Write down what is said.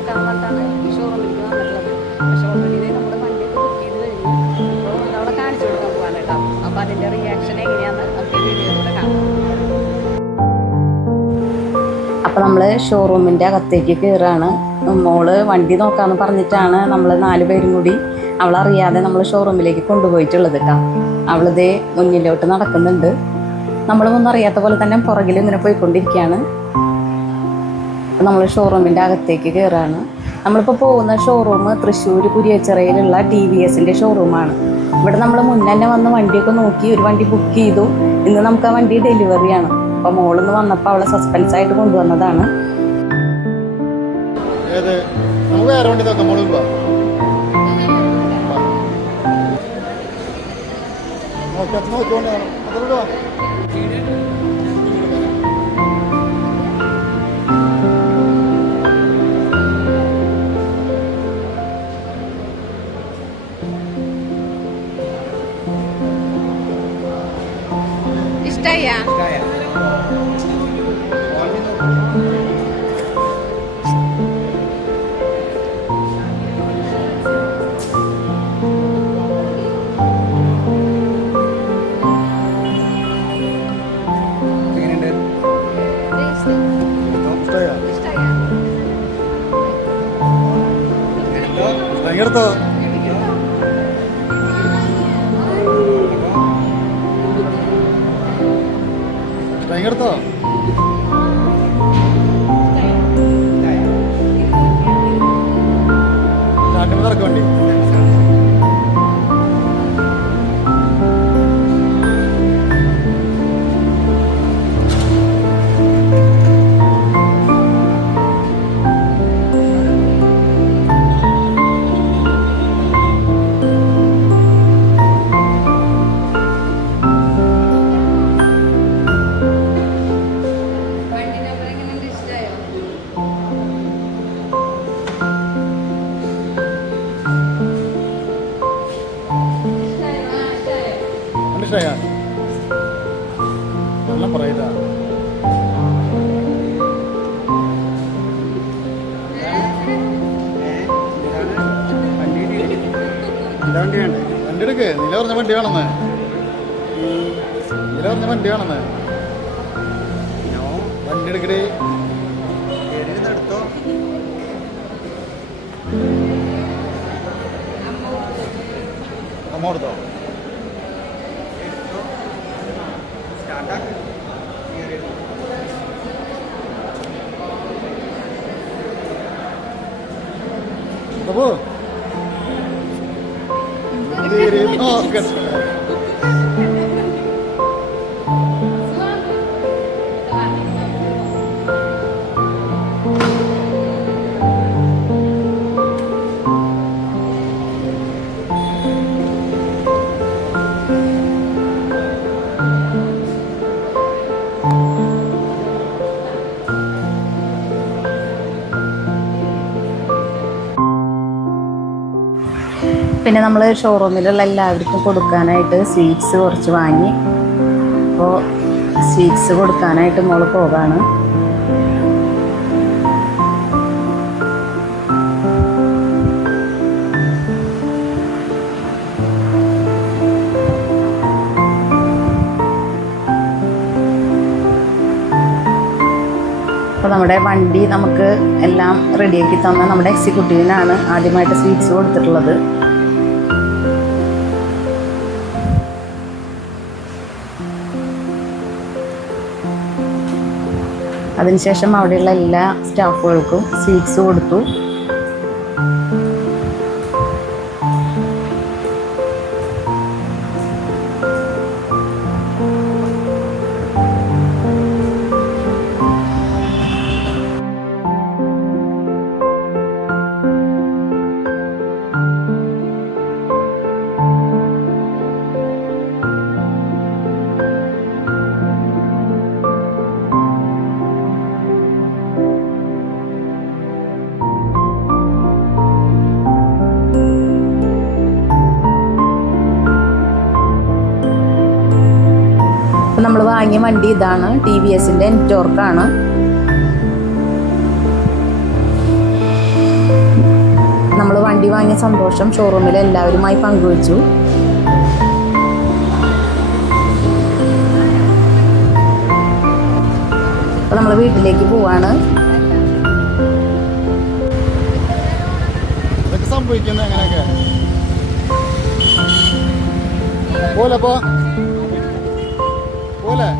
നോക്കാമെന്ന് പറഞ്ഞിട്ടാണ് ഈ ഷോറൂമിലേക്ക് വന്നിട്ടുള്ളത്. പക്ഷെ ഓൾറെഡി നമ്മൾ വണ്ടിയൊക്കെ ബുക്ക് ചെയ്ത് കഴിഞ്ഞു. അപ്പോൾ അവിടെ കാണിച്ചു കൊടുക്കാൻ പോകാൻ കേട്ടോ. അപ്പോൾ അതിൻ്റെ റിയാക്ഷൻ എങ്ങനെയാണെന്ന് നമുക്ക് ഈ വീഡിയോയിലൂടെ കാണാം. അപ്പോൾ നമ്മൾ ഷോറൂമിൻ്റെ അകത്തേക്ക് കയറുകയാണ്. മോള് വണ്ടി നോക്കാമെന്ന് പറഞ്ഞിട്ടാണ് നമ്മൾ 4 പേരും കൂടി അവളറിയാതെ നമ്മൾ ഷോറൂമിലേക്ക് കൊണ്ടുപോയിട്ടുള്ളത് കേട്ടോ. അവളിതേ മുന്നിലോട്ട് നടക്കുന്നുണ്ട്. നമ്മളൊന്നും അറിയാത്ത പോലെ തന്നെ പുറകിൽ ഇങ്ങനെ പോയിക്കൊണ്ടിരിക്കുകയാണ്. നമ്മൾ ഷോറൂമിൻ്റെ അകത്തേക്ക് കയറുകയാണ്. നമ്മളിപ്പോൾ പോകുന്ന ഷോറൂം തൃശ്ശൂർ കുരിയച്ചിറയിലുള്ള TVSൻ്റെ ഷോറൂമാണ്. ഇവിടെ നമ്മൾ മുന്നേ തന്നെ വന്ന് വണ്ടിയൊക്കെ നോക്കി ഒരു വണ്ടി ബുക്ക് ചെയ്തു. ഇന്ന് നമുക്ക് ആ വണ്ടി ഡെലിവറിയാണ്. അപ്പോൾ മോളിന്ന് വന്നപ്പോൾ അവളെ സസ്പെൻസായിട്ട് കൊണ്ടുവന്നതാണ്. ഇഷ്ടായ എടുത്തോ എടുത്തോ നാട്ടിൽ വണ്ടി നല്ല പറയില്ല. വണ്ടി എടുക്ക്. നില പറഞ്ഞ വണ്ടി വേണമെന്ന്. നില പറഞ്ഞ വണ്ടി വേണമെന്ന്. വണ്ടി എടുക്കടേ. അമ്മ കൊടുത്തോ? അപ്പോ പിന്നെ നമ്മൾ ഷോറൂമിലുള്ള എല്ലാവർക്കും കൊടുക്കാനായിട്ട് സ്വീറ്റ്സ് കുറച്ച് വാങ്ങി. അപ്പോൾ സ്വീറ്റ്സ് കൊടുക്കാനായിട്ട് മോള് പോകാണ്. അപ്പോൾ നമ്മുടെ വണ്ടി നമുക്ക് എല്ലാം റെഡിയാക്കി തന്ന നമ്മുടെ എക്സിക്യൂട്ടീവിനാണ് ആദ്യമായിട്ട് സ്വീറ്റ്സ് കൊടുത്തിട്ടുള്ളത്. അതിനുശേഷം അവിടെയുള്ള എല്ലാ സ്റ്റാഫുകൾക്കും സ്വീറ്റ്സ് കൊടുത്തു. നമ്മൾ വാങ്ങിയ വണ്ടി ഇതാണ്. TVSൻ്റെ എൻടോർക്കാണ്. നമ്മൾ വണ്ടി വാങ്ങിയ സന്തോഷം ഷോറൂമിൽ എല്ലാവരുമായി പങ്കുവച്ചു. അപ്പോൾ നമ്മൾ വീട്ടിലേക്ക് പോവാണ്. ഇതൊക്കെ സംഭവിക്കുന്നത് എങ്ങനെയൊക്കെ പോലെ പോലെ